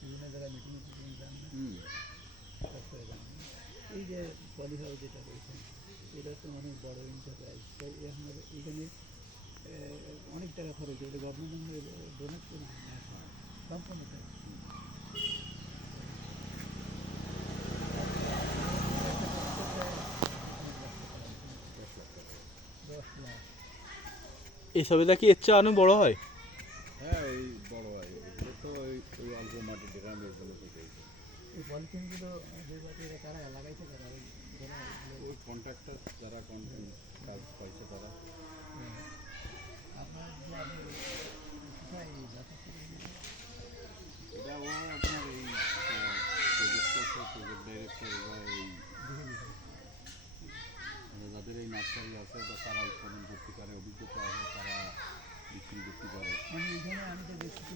বিভিন্ন জায়গায় মিটিং যান না, তারপরে যান না। এই যে পলি হাউস যেটা বলছেন, এটা তো অনেক বড় এন্টারপ্রাইজ, তাই আপনার এখানে অনেক টাকা খরচ, এটা গভর্নমেন্ট ডোনেট করে সম্পূর্ণ তাই। এই ছবিটা কি এর চেয়ে অনেক বড় হয়? হ্যাঁ এই বড় হয়, এগুলো তো ওই অল্প মাটির ড্রাম এগুলো থেকে এই পলিথিনগুলো যে তারা লাগাইছে, তারা ওই কন্ট্রাক্টর যারা কাজ পাইছে তারা। আপনার যে আপনি কোথায় যাতায়াত করেন? এটা ও আপনার এই প্রজেক্ট করছে, প্রজেক্ট ডাইরেক্টর বা এই যাদের এই নার্সারি আছে বা তারা উৎপাদন করতে পারে, অভিজ্ঞতা আছে, তারা বিক্রি করতে পারে। মানে এখানে আমি তো দেখছি